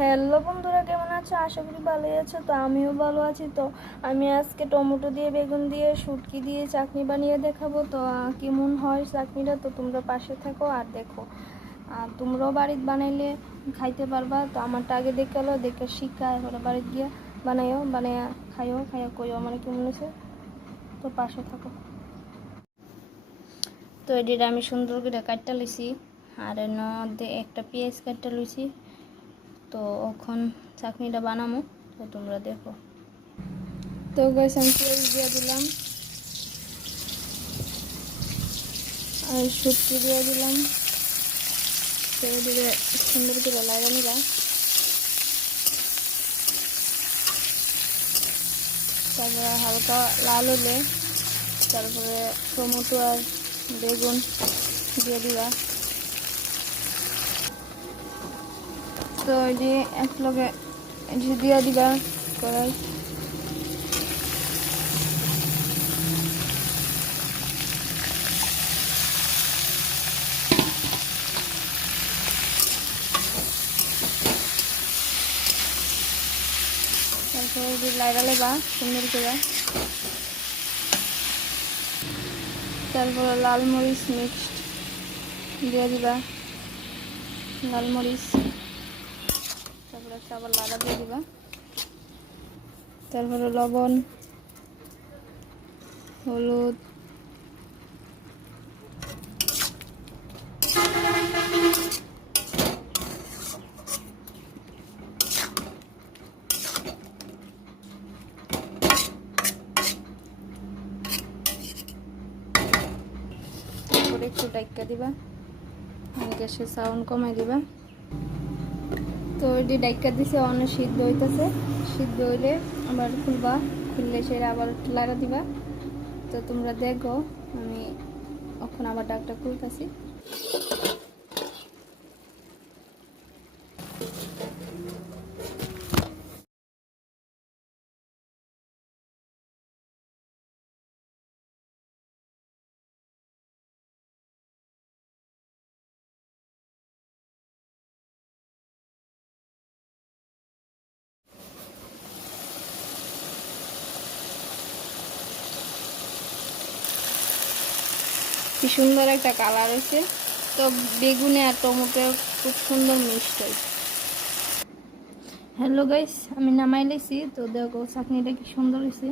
Hello বন্ধুরা, কেমন আছো? আশা করি ভালোই আছো। তো আমিও ভালো আছি। তো আমি আজকে টমেটো দিয়ে, বেগুন দিয়ে, শুটকি দিয়ে চাটনি বানিয়ে দেখাবো। তো কেমন হয় চাটনিটা, তো তোমরা পাশে থাকো আর দেখো। আর তোমরাও বাড়িতে বানাইলে খাইতে পারবা। তো আমারটা আগে দেখালো, দেখে শিখা এবারে বাড়িতে গিয়ে বানাইয়া খাইয়া কইও মানে কেমন হয়েছে। তো পাশে থাকো। তো এটির আমি সুন্দর করে কাটটা লইছি, আর একটা পেঁয়াজ কাটটা লইছি। তো এখন চাটনিটা বানাবো, তো তোমরা দেখো। তো গাইস আমি পেঁয়াজ দিয়ে দিলাম আর শুটকি দিয়ে দিলাম। তো এদিকে সুন্দর করে লাগা নিবা। তারপরে হালকা লাল হলে তারপরে টমেটো আর বেগুন দিয়ে দিবা। তো এটি এক লগে দিয়ে দিবা কড়াই। তারপরে এটি লাইড়া লেবা সুন্দর করে। তারপরে লাল মরিচ মিক্সড দিয়ে দিবা, লাল মরিচ। তারপরে একটা আবার লাড়া দিয়ে দিবা। তারপরে লবণ, হলুদ, তারপরে একটু ডাইকা দিবা, গ্যাসের সাউন্ড কমাই দিবা। তো এটি ডাইকা দিছে, অনেক সিদ্ধ হইতেছে। সিদ্ধ হইলে আবার খুলবা, খুললে সেটা আবার লাড়া দিবা। তো তোমরা দেখো, আমি এখন আবার ডাকটা খুলতেছি। কি সুন্দর একটা কালার হয়েছে। তো বেগুনে আর টমেটো খুব সুন্দর মিষ্টি হয়েছে। হ্যালো গাইস, আমি নামাই লেছি। তো দেখো চাটনিটা কি সুন্দর হয়েছে।